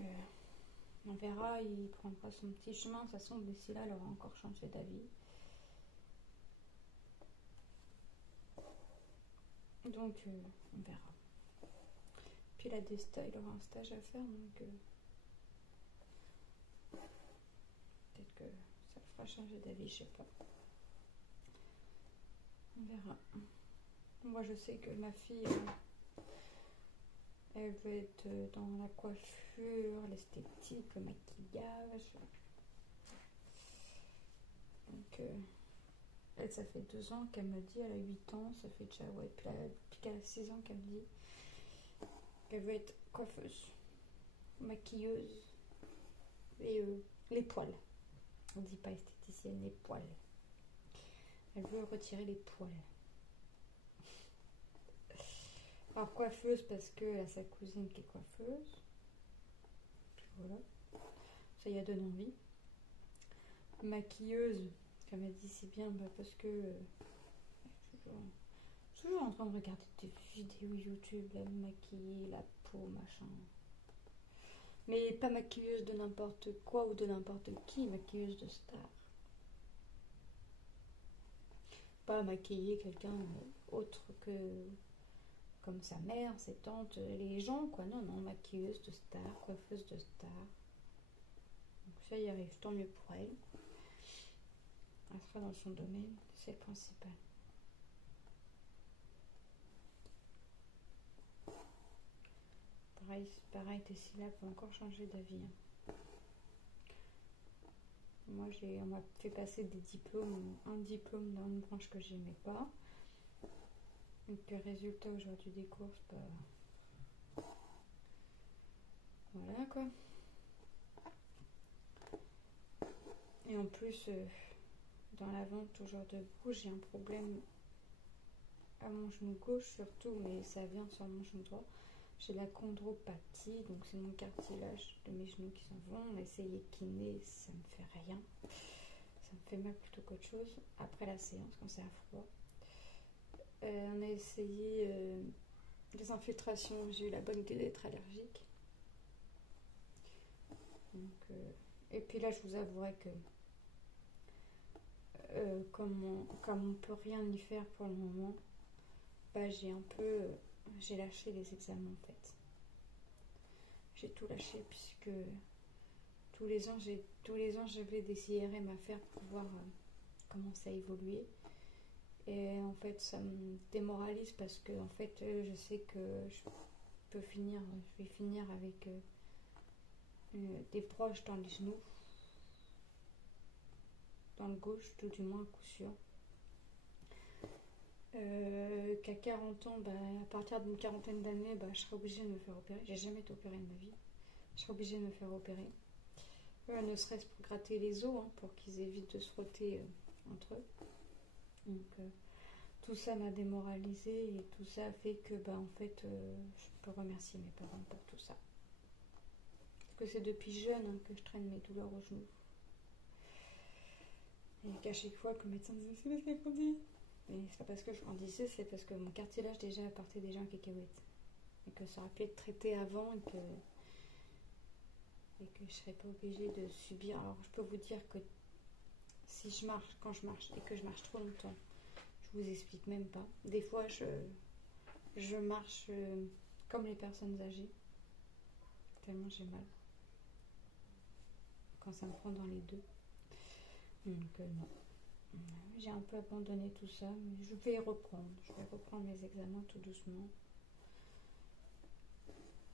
on verra, il prendra son petit chemin. De toute façon, d'ici là, elle aura encore changé d'avis. Donc, on verra. Puis, il aura un stage à faire, donc peut-être que ça le fera changer d'avis, je sais pas. On verra. Moi, je sais que ma fille, elle veut être dans la coiffure, l'esthétique, le maquillage. Donc, elle, ça fait 2 ans qu'elle me dit, elle a 8 ans, ça fait déjà, ouais, depuis qu'elle a 6 ans qu'elle me dit qu'elle veut être coiffeuse, maquilleuse et les poils. On dit pas esthéticienne, les poils. Elle veut retirer les poils. Alors coiffeuse parce qu'elle a sa cousine qui est coiffeuse. Puis voilà. Ça y a donné envie. Maquilleuse, elle m'a dit c'est bien parce que toujours en train de regarder des vidéos YouTube, la maquiller, la peau, machin. Mais pas maquilleuse de n'importe quoi ou de n'importe qui, maquilleuse de star. Pas maquiller quelqu'un autre que comme sa mère, ses tantes, les gens, quoi. Non, non, maquilleuse de star, coiffeuse de star. Donc ça y arrive, tant mieux pour elle. Elle sera dans son domaine, c'est le principal. Pareil, Tessila peut encore changer d'avis. Moi, on m'a fait passer des diplômes, un diplôme dans une branche que j'aimais pas. Donc, résultat aujourd'hui des courses, bah, voilà quoi. Et en plus, dans la vente toujours debout, j'ai un problème à mon genou gauche surtout, mais ça vient sur mon genou droit. J'ai la chondropathie, donc c'est mon cartilage de mes genoux qui s'en vont. On a essayé kiné, ça me fait rien. Ça me fait mal plutôt qu'autre chose. Après la séance, quand c'est à froid. On a essayé des infiltrations. J'ai eu la bonne idée d'être allergique. Donc, et puis là, je vous avouerai que comme on peut rien y faire pour le moment, bah, j'ai lâché les examens en fait. J'ai tout lâché puisque tous les ans j'avais des IRM à faire pour voir comment ça évoluait. Et en fait ça me démoralise parce que en fait je sais que je vais finir avec des broches dans les genoux, dans le gauche tout du moins à coup sûr. Qu'à 40 ans, bah, à partir d'une quarantaine d'années, bah, je serai obligée de me faire opérer. J'ai jamais été opérée de ma vie. Je serai obligée de me faire opérer. Ne serait-ce pour gratter les os, hein, pour qu'ils évitent de se frotter entre eux. Donc tout ça m'a démoralisée et tout ça fait que bah, en fait, je peux remercier mes parents pour tout ça. Parce que c'est depuis jeune hein, que je traîne mes douleurs aux genoux. Et qu'à chaque fois que le médecin disait c'est parce qu'elle grandit. Mais c'est pas parce que je grandissais, c'est parce que mon cartilage déjà partait déjà en cacahuète. Et que ça aurait pu être traité avant et que je serais pas obligée de subir. Alors je peux vous dire que si je marche, quand je marche et que je marche trop longtemps, je vous explique même pas. Des fois je marche comme les personnes âgées, tellement j'ai mal. Quand ça me prend dans les deux. Donc non. J'ai un peu abandonné tout ça, mais je vais reprendre. Je vais reprendre mes examens tout doucement.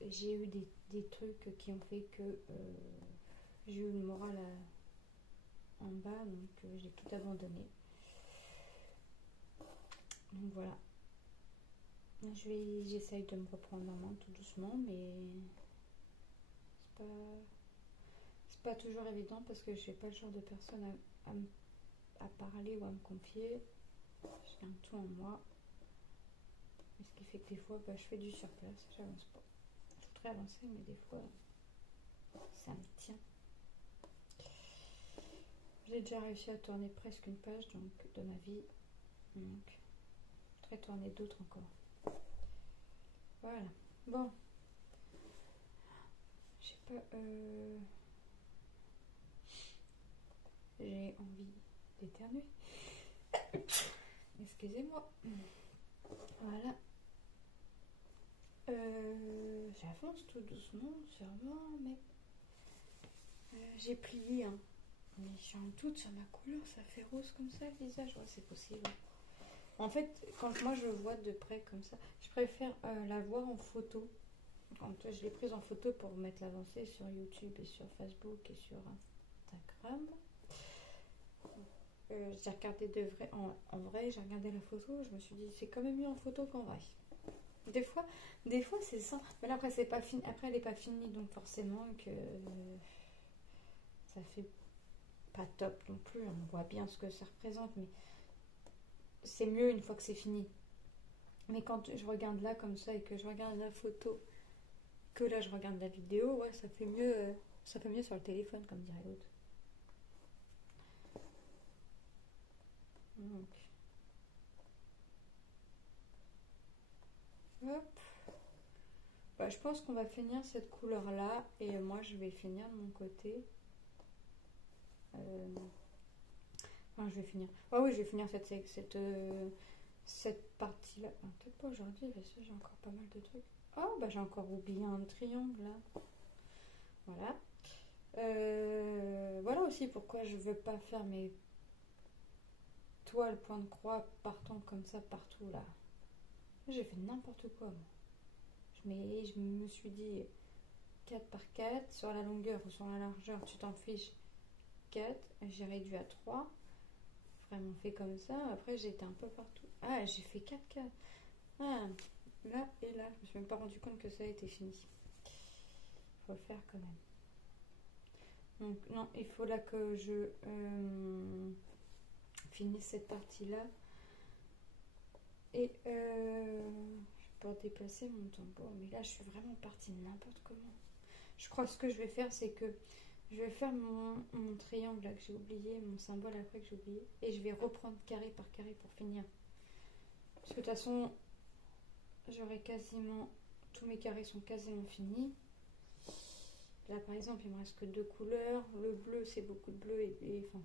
J'ai eu des trucs qui ont fait que j'ai eu le moral en bas, donc j'ai tout abandonné. Donc voilà. J'essaye de me reprendre en main tout doucement, mais c'est pas toujours évident parce que je suis pas le genre de personne à parler ou à me confier. J'ai un tout en moi. Ce qui fait que des fois, bah, je fais du surplace, j'avance pas. Je voudrais avancer, mais des fois, ça me tient. J'ai déjà réussi à tourner presque une page de ma vie. Donc, je voudrais tourner d'autres encore. Voilà. Bon. Je sais pas. J'ai envie d'éternuer. Excusez-moi. Voilà. J'avance tout doucement, sûrement, mais j'ai plié. Hein. Mais j'ai un doute sur ma couleur, ça fait rose comme ça le visage. Ouais, c'est possible. En fait, quand moi je vois de près comme ça, je préfère la voir en photo. Quand je l'ai prise en photo pour mettre l'avancée sur YouTube et sur Facebook et sur Instagram. J'ai regardé en vrai, j'ai regardé la photo, je me suis dit c'est quand même mieux en photo qu'en vrai. Des fois, c'est ça. Mais là après c'est pas fini. Après elle est pas finie donc forcément que ça fait pas top non plus. On voit bien ce que ça représente, mais c'est mieux une fois que c'est fini. Mais quand je regarde là comme ça et que je regarde la photo, que là je regarde la vidéo, ouais, ça fait mieux sur le téléphone, comme dirait l'autre. Donc, hop. Bah, je pense qu'on va finir cette couleur là et moi je vais finir de mon côté. Enfin, je vais finir. Ah oui, je vais finir cette partie là. Ah, peut-être pas aujourd'hui parce que j'ai encore pas mal de trucs. Oh, bah j'ai encore oublié un triangle là. Voilà. Voilà aussi pourquoi je veux pas faire mes toiles point de croix partant comme ça partout là. J'ai fait n'importe quoi. Je me suis dit 4 par 4 sur la longueur ou sur la largeur, tu t'en fiches. 4, j'ai réduit à 3. Vraiment fait comme ça. Après, j'ai été un peu partout. Ah, j'ai fait 4 4. Ah, là et là. Je me suis même pas rendu compte que ça a été fini. Faut le faire quand même. Donc, non, il faut là que je finisse cette partie-là. Et je vais déplacer mon tambour. Mais là, je suis vraiment partie n'importe comment. Je crois que ce que je vais faire, c'est que je vais faire mon triangle là que j'ai oublié, mon symbole après que j'ai oublié. Et je vais reprendre carré par carré pour finir. Parce que de toute façon, j'aurai quasiment... Tous mes carrés sont quasiment finis. Là, par exemple, il me reste que 2 couleurs. Le bleu, c'est beaucoup de bleu. Enfin,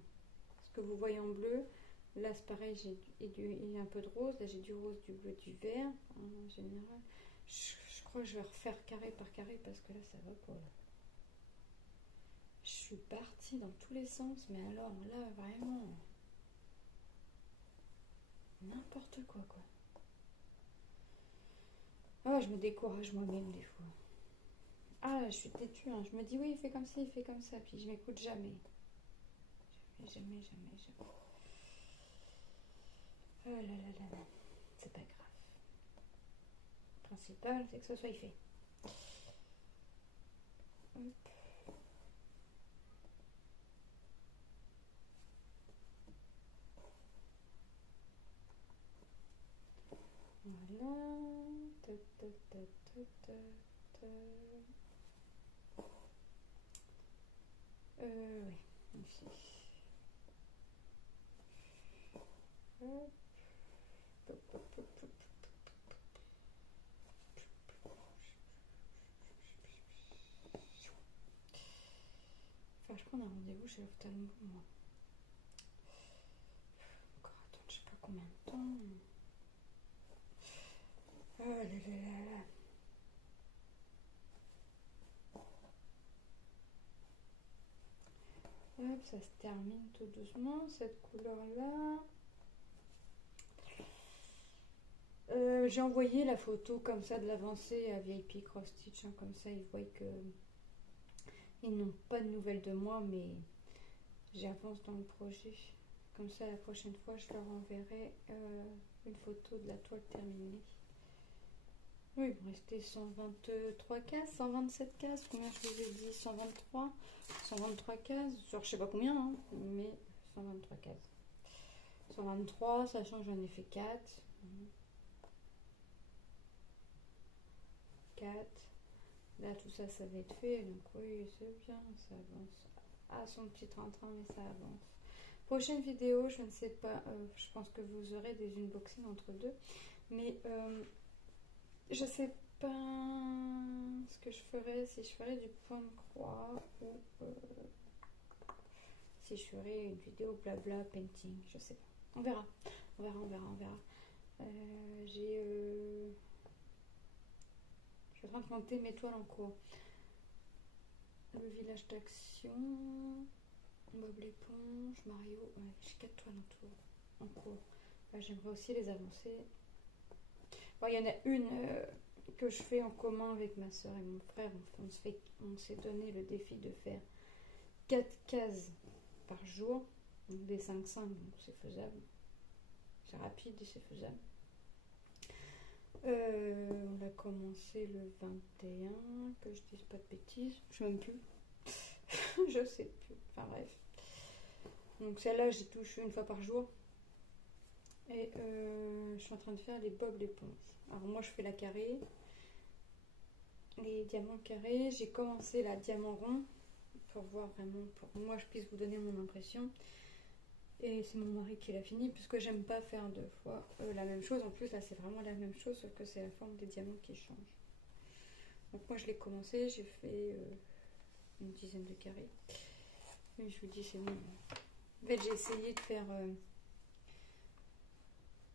ce que vous voyez en bleu. Là, c'est pareil, il y a un peu de rose. Là, j'ai du rose, du bleu, du vert. En général, je crois que je vais refaire carré par carré parce que là, ça va pas. Je suis partie dans tous les sens. Mais alors, là, vraiment... N'importe quoi, quoi. Ah, je me décourage moi-même des fois. Ah, je suis têtue, hein. Je me dis oui, il fait comme ça, il fait comme ça. Puis je m'écoute jamais. Jamais. Oh là là là là. C'est pas grave. Le principal, c'est que ce soit fait. Hop. Voilà. Oui, ici. Hop. Enfin, je prends un rendez-vous chez l'ophtalmo, moi. Encore attendre, je sais pas combien de temps. Oh là là là là. Hop, ça se termine tout doucement, cette couleur-là. J'ai envoyé la photo comme ça de l'avancée à VIP Cross Stitch, hein, comme ça ils voient que ils n'ont pas de nouvelles de moi, mais j'avance dans le projet. Comme ça, la prochaine fois, je leur enverrai une photo de la toile terminée. Oui, il me restait 123 cases, 127 cases, combien je vous ai dit? 123 cases, genre je sais pas combien, hein, mais 123 cases. 123, sachant que j'en ai fait 4. 4. Là, tout ça, ça va être fait, donc oui, c'est bien, ça avance. Ah, son petit train-train, mais ça avance. Prochaine vidéo, je ne sais pas, je pense que vous aurez des unboxings entre deux, mais je sais pas ce que je ferais, si je ferais du point de croix ou si je ferais une vidéo blabla painting, je sais pas. On verra. Je suis en train de monter mes toiles en cours. Le village d'action, Bob l'éponge, Mario, ouais, j'ai 4 toiles en cours. Là, j'aimerais aussi les avancer. Bon, il y en a une que je fais en commun avec ma soeur et mon frère. On s'est donné le défi de faire 4 cases par jour. Donc des 5-5, donc c'est faisable. C'est rapide et c'est faisable. On a commencé le 21, que je dise pas de bêtises, je sais même plus. Je sais plus, enfin bref. Donc celle-là, j'y touche une fois par jour. Et je suis en train de faire les bobs l'éponge. Alors moi, je fais la carrée, les diamants carrés. J'ai commencé la diamant rond pour voir vraiment, pour que moi je puisse vous donner mon impression. Et c'est mon mari qui l'a fini, puisque j'aime pas faire deux fois la même chose. En plus, là, c'est vraiment la même chose, sauf que c'est la forme des diamants qui change. Donc moi, je l'ai commencé, j'ai fait une dizaine de carrés. Mais je vous dis, c'est bon. En fait, j'ai essayé de faire,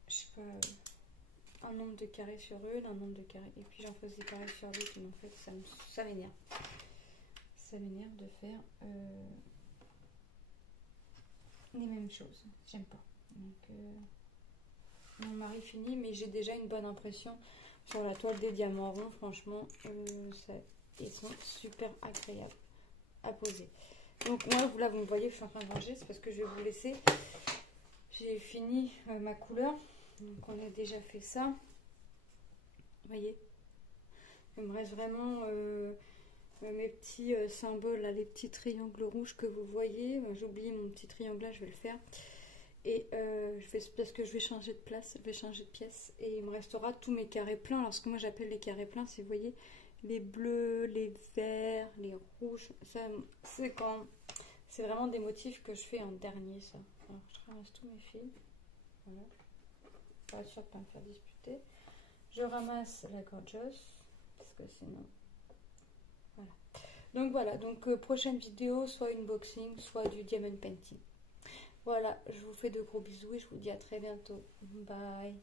je sais pas, un nombre de carrés sur une, un nombre de carrés. Et puis j'en faisais pareil sur l'autre, mais en fait, ça m'énerve. Ça m'énerve de faire les mêmes choses. J'aime pas. Donc, mon mari finit, mais j'ai déjà une bonne impression sur la toile des diamants ronds. Franchement, ils sont super agréables à poser. Donc moi, là, vous me voyez, je suis en train de ranger, c'est parce que je vais vous laisser. J'ai fini ma couleur. Donc on a déjà fait ça. Vous voyez, il me reste vraiment mes petits symboles, là, les petits triangles rouges que vous voyez. J'ai oublié mon petit triangle là, je vais le faire. Et parce que je vais changer de place, je vais changer de pièce. Et il me restera tous mes carrés pleins. Alors ce que moi j'appelle les carrés pleins, c'est, vous voyez, les bleus, les verts, les rouges. C'est vraiment des motifs que je fais en dernier, ça. Alors je ramasse tous mes fils. Voilà. Pour être sûr de ne pas me faire disputer. Je ramasse la gorgeous, parce que sinon... Voilà. Donc voilà, donc prochaine vidéo, soit unboxing, soit du diamond painting. Voilà, je vous fais de gros bisous et je vous dis à très bientôt. Bye.